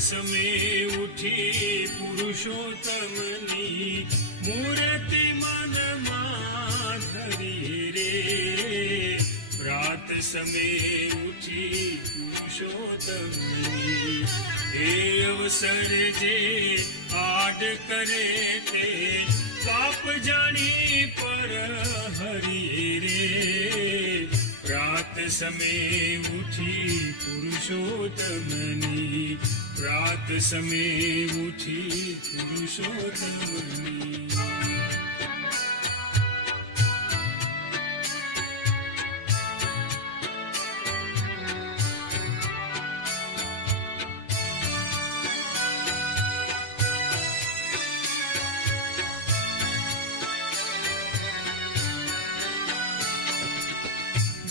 સમે ઉઠી પુરુષોત્તમની મૂર્તિ મનમાં ધરી રે. પ્રાત સમે ઉઠી પુરુષોત્તમની એ અવસર જે આડ કરે તે પાપ જાણી પર હરી રે. પ્રાત સમે ઉઠી પુરુષોત્તમની પ્રાત સમે ઉઠી પુરુષોત્તમની.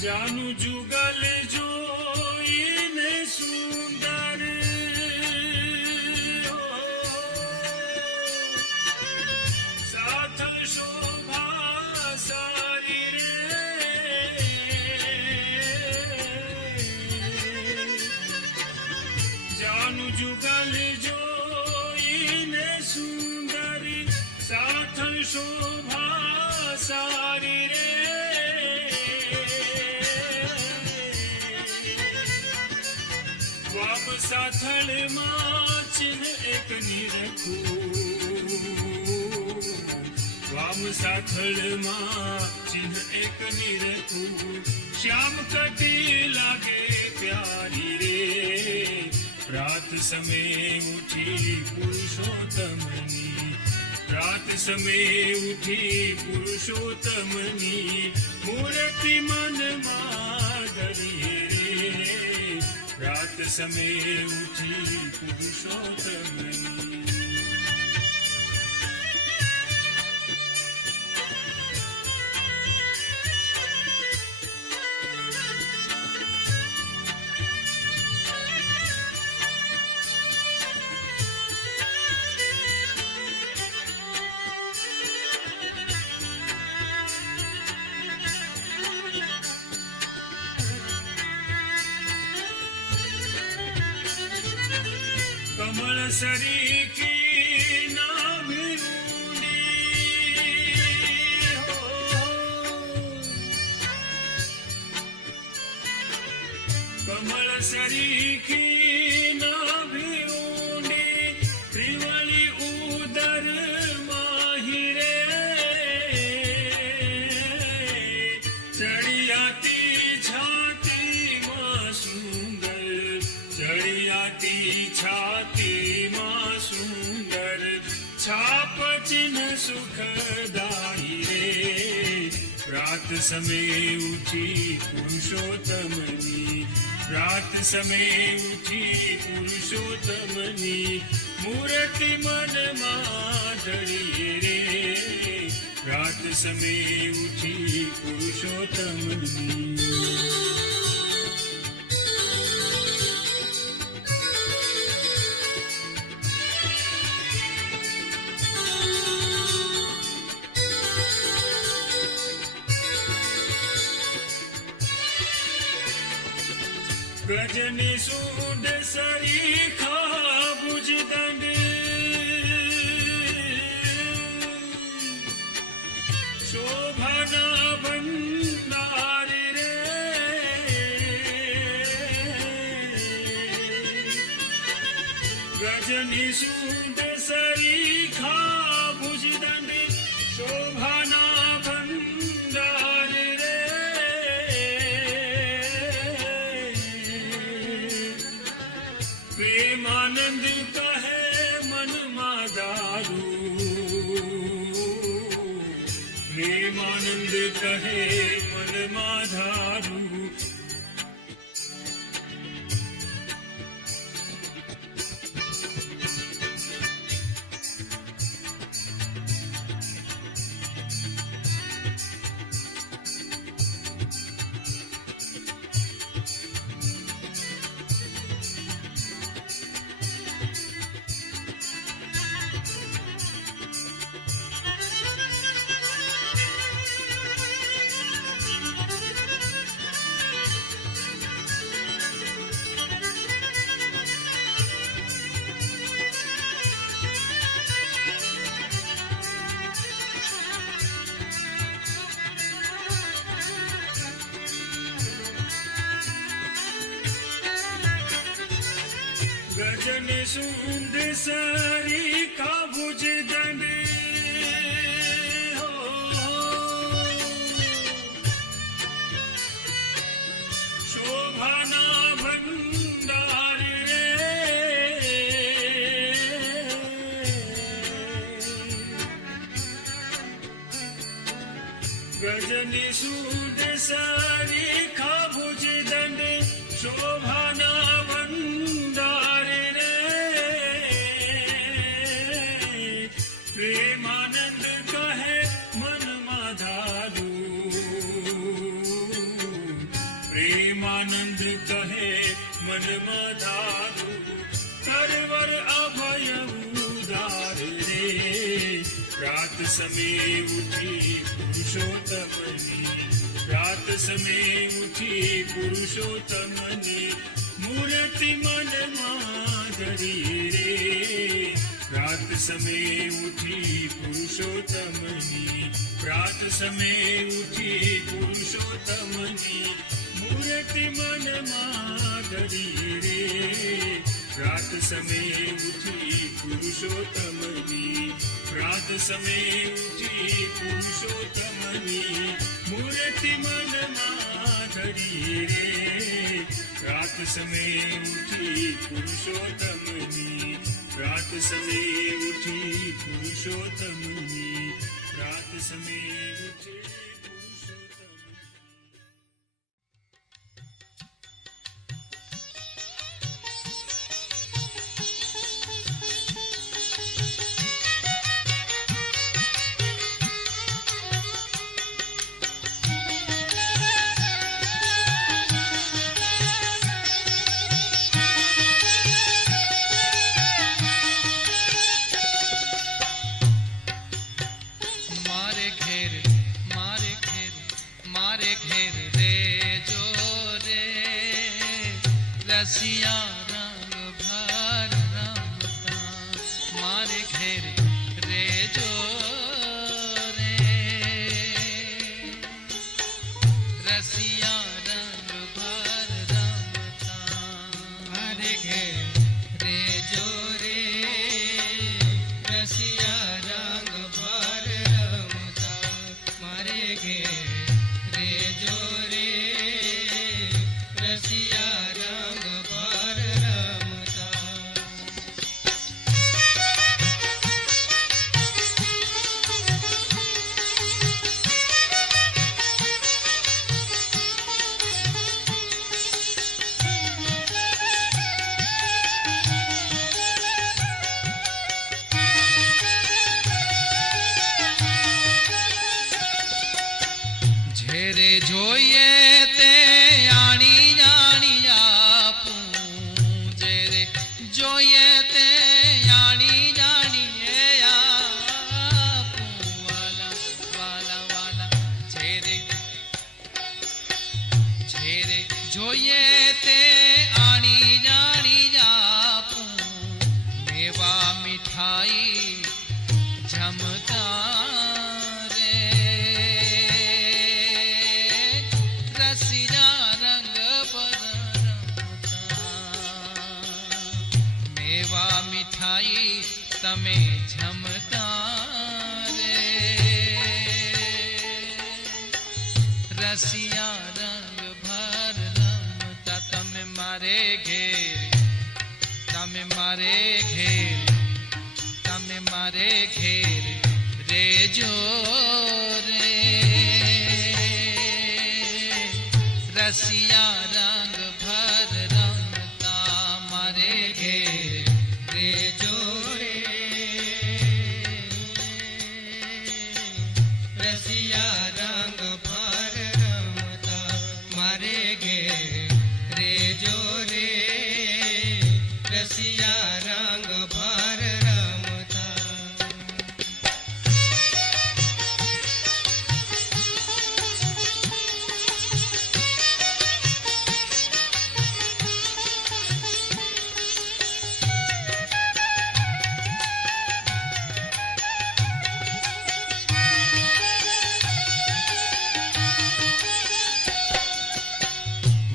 જાનું જુગલ જોઈને સુંદર સાથ શોભા સારી રે. જાનું જુગલ જોઈને સુંદર સાથ શોભા સારી રે. વામ સાથળમાં ચિહ્ન એક નિરખું. વામ સાથળમાં ચિહ્ન એક નિરખું. શ્યામ કટી લાગે પ્યારી રે. પ્રાત સમે ઉઠી પુરુષોત્તમની પ્રાત સમે ઉઠી પુરુષોત્તમની મૂર્તિ મનમાં ધરી રે. પ્રાત સમે ઉઠી પુરુષોત્તમની. કમળ સરીખી નાભી ઊંડી હો. કમળ સરીખી નાભી ઊંડી ત્રિવળી ઉદર માહી રે. ચડિયાતી છાતીમાં સુંદર ચડિયાતી છાતીમાં સુંદર છાપ ચિહ્ન સુખદાયી રે. પ્રાત સમે ઉઠી પુરુષોત્તમની પ્રાત સમે ઉઠી પુરુષોત્તમની મૂર્તિ મનમાં ધરી રે. પ્રાત સમે ઉઠી પુરુષોત્તમની. ગજની સૂંઢ સરીખા ભુજદંડ શોભાના ભંડાર રે. ગજની સૂંઢ સરીખા ભુજદંડ શોભાના ભંડાર રે. પ્રેમાનંદ કહે મનમાં દારૂ. પ્રેમાનંદ કહે મનમાં ધારું. सूंद सरी का भुज दंड शोभाना भंडार गजनी सूद सरी का भुज दंड शोभाना भंडार प्रेमानंद कहे मन माधारू प्रेमानंद कहे मन माधारू करवर अभय उदार रे रात समय उठी पुरुषोत्तमनी रात समय उठी पुरुषोत्तमनी मूर्ति मन माधरी रे रात समय उठी पुरुषोत्तमनी रात समय उठी पुरुषोत्तमनी मूर्ति मन माधरी रे रात समय उठी पुरुषोत्तमनी रात समय उठी पुरुषोत्तमनी मूर्ति मन माधरी रे रात समय उठी पुरुषोत्तमनी रात समय उठी पुरुषोत्तमनी रात समय उठी रसिया रंग भर रमता मारे घेर रे जो रे रसिया रंग भर रमता मारे घेर रे जो रे रसिया रंग भर रमता मारे घेर रे जो रे रसिया જોઈએ તે આણી જાણી આપું જેરે જોઈએ તે આણી જાણી આપું વાલા વાલા વાલા જેરે જેરે જોઈએ તે આણી જાણી આપું મેવા મીઠાઈ જમતા તમે જમતા રે રસિયા રંગ ભર રમતા તમે મારે ઘેર તમે મારે ઘેર તમે મારે ઘેર રેજો રે રસિયા રંગ ભર રમતા મારે ઘેર રેજો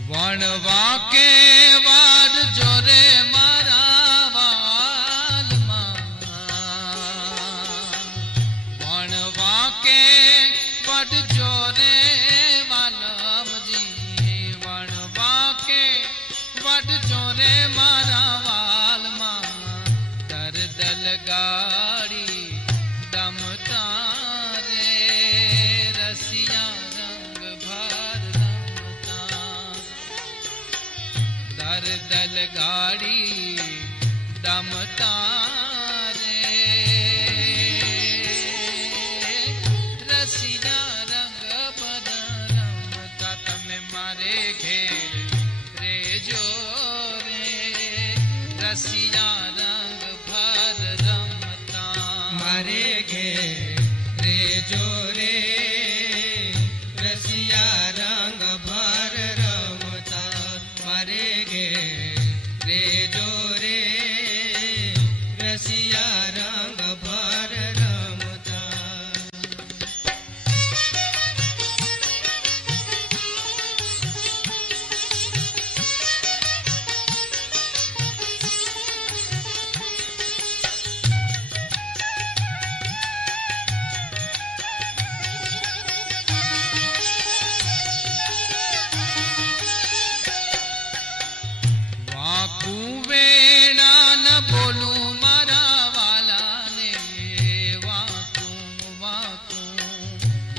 વણવા કે વાડ જોરે મારા ઘેરે જો રે રસિયા રંગ ભર રમતા મારે ઘેરે જો રે રસિયા રંગ ભર રમતા. વાકું વેણા ન બોલું મારા વાલાને વાકું વાકું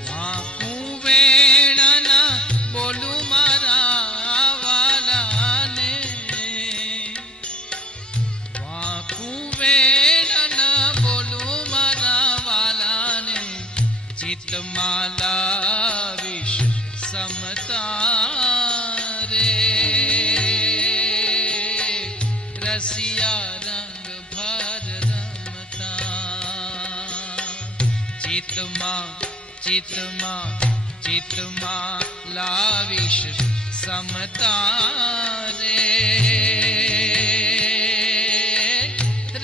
વાકું વેણા ન બોલું મારા વાલાને વાકું વેણા ન બોલું મારા વાલાને ચિત્તમાં લાવીશ સમતા રે રસિયા રંગ ભર રમતા ચિત્તમાં ચિત્તમાં ચિત્તમાં લાવીશ સમતા રે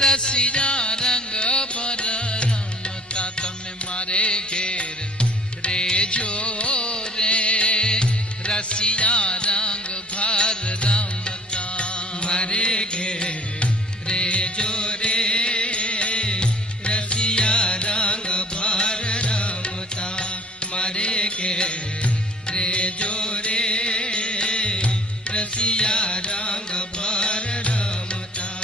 રસિયા રંગ ભર રમતા તમે મારે ઘેર રેજો રે રસિયા રંગ ભર રમતા મારે ઘેરે જો રે રસિયા રંગ ભર રમતા મારે ઘેરે જો રે રસિયા રંગ ભર રમતા.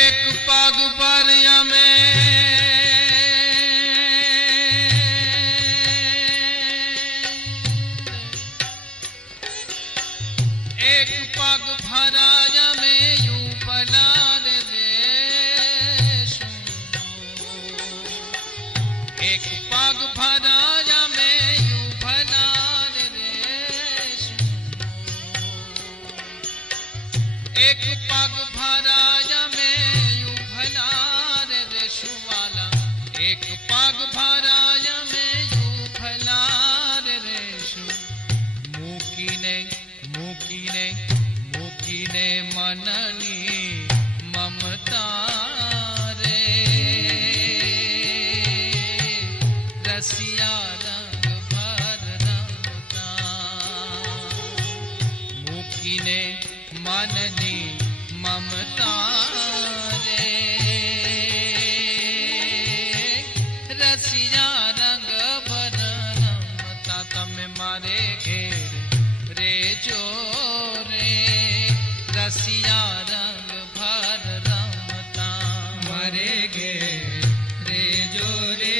એક પગ પર અમે એક પગ ભરાય અમે યુ પલાર દેશું એક પગ ભરાય અમે યુ ભલાર દેશું એક પગ ભરાય અમે યુ ભલાર દેશું વાલા એક પગ ભરાય અમે યુ ભલાર દેશું મૂકીને મૂકીને મૂકીને મનની મમતા રે રસિયા રંગ ભર રમતા મૂકીને મનની મમતા રે રસિયા રંગ ભર રમતા તમે મારે ઘેર રેજો રે રસિયા રંગ ભર રમતા મારે ઘેરે જો રે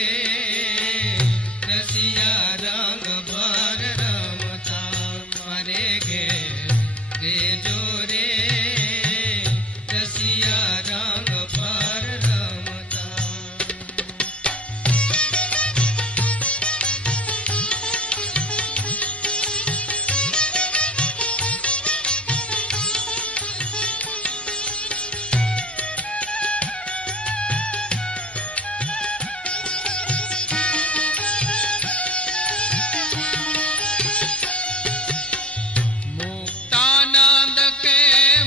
રસિયા રંગ ભર રમતા મારે ઘેરે જો રે રસિયા રંગ ભર રમતા. મુક્તાનંદ કે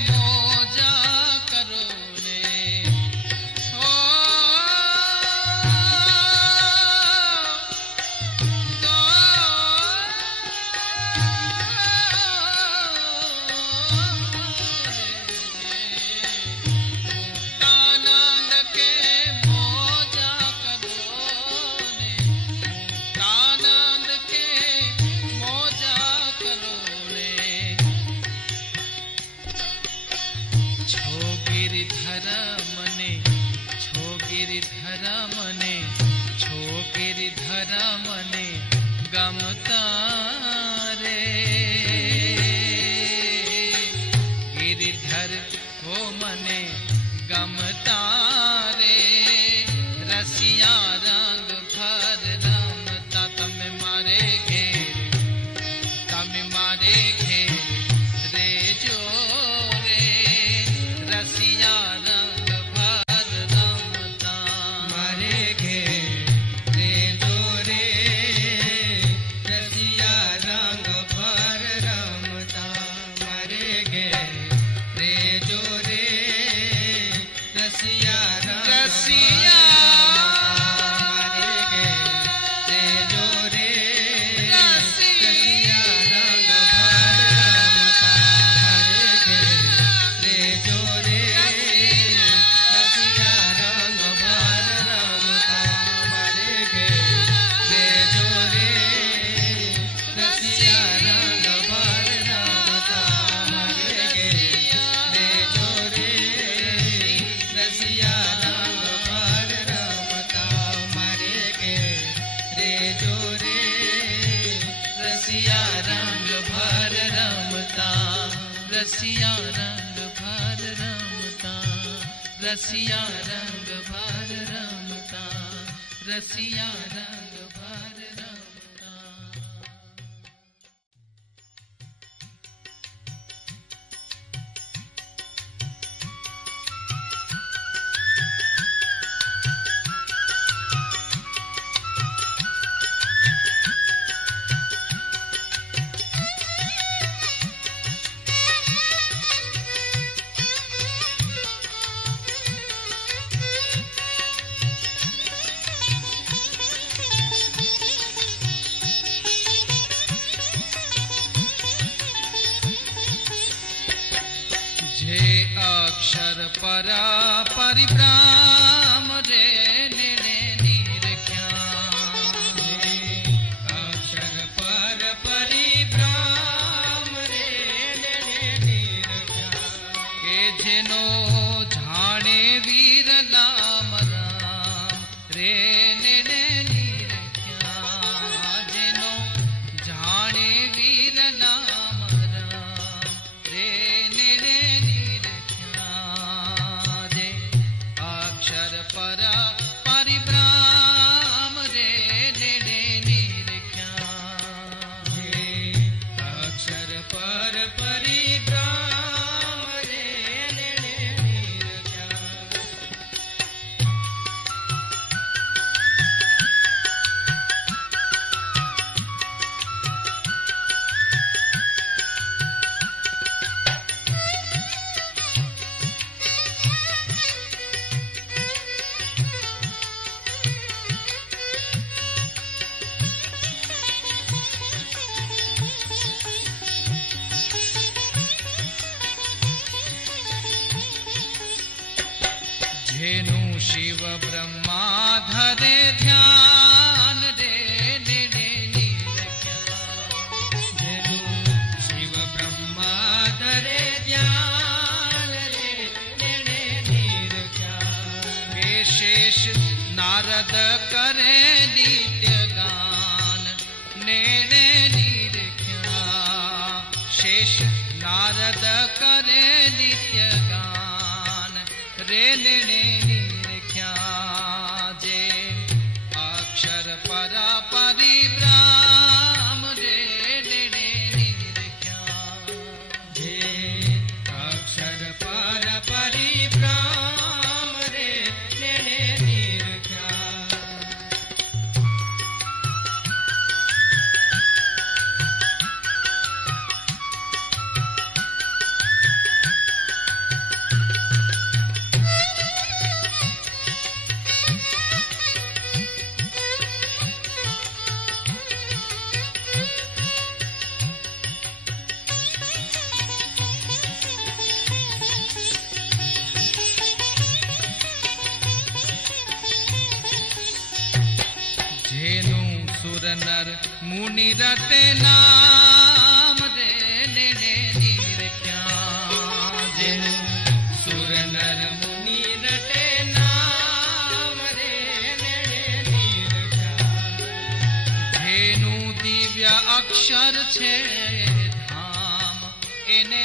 મોજા કરો ને ઓ મુક્તાનંદ કે મોજા કરો ને મુક્તાનંદ કે મોજા કરો ને છો ગિરિધર મને છો ગિરિધર મને છો ગિરિધર મને ગમતા રે ગમતા રે રસિયા રંગ ભર રમતા તમે મારે ઘેર રેજો રે રસિયા રંગ ભર રમતા મારે ઘેર રેજો રે રસિયા રંગ ભર રમતા મારે ઘેર રેજો રે રસિયા રંગ મારે ઘેર રેજો રે રસિયા રંગ ભર રમતા મારે ઘેર રેજો રે રસિયા રંગ ભર રમતા મારે ઘેર રેજો રે રસિયા રંગ ભર રમતા મારે ઘેર રેજો રે રસિયા રંગ ભર રમતા મારે ઘેર રેજો રે રસિયા રંગ ભર રમતા રસિયા રંગ ભર રમતા રસિયા રંગ ભર રમતા રસિયા રંગ ભર રમતા જે અક્ષર પરા પરિભ્રામ રે ને નિરખ્યા અક્ષર પર પરિભ્રામ રે નિરખ્યા કે જેનો જાણે વીર નામ રામ રે ને નિરખ્યા જેનો જાણે વીર નામ રામ રે ને નિરખ્યા જે અક્ષર પરા પરિભ્રામ રે ને નિરખ્યા જે અક્ષર પર પરિભ્રામ રે નિરખ્યા જેનું શિવ બ્રહ્મા ધરે ધ્યાન રે નિરખ્યા જેનું શિવ બ્રહ્મા ધરે ધ્યાન રે નિરખ્યા કે શેષ નારદ કરે નિત્ય ગાન ને નિરખ્યા શેષ નારદ કરે નિત્ય ગાન રે નિરખ્યા જે અક્ષર પરા પરિભ્રામ રે નિરખ્યા જે અક્ષર પર પરિભ્રામ રે નિરખ્યા જેનું સુર નર મુનિ રટે નામ રે નિરખ્યા જેનું સુર નર મુનિ રટે નામ રે નિરખ્યા જેનું દિવ્ય અક્ષર છે ધામ એને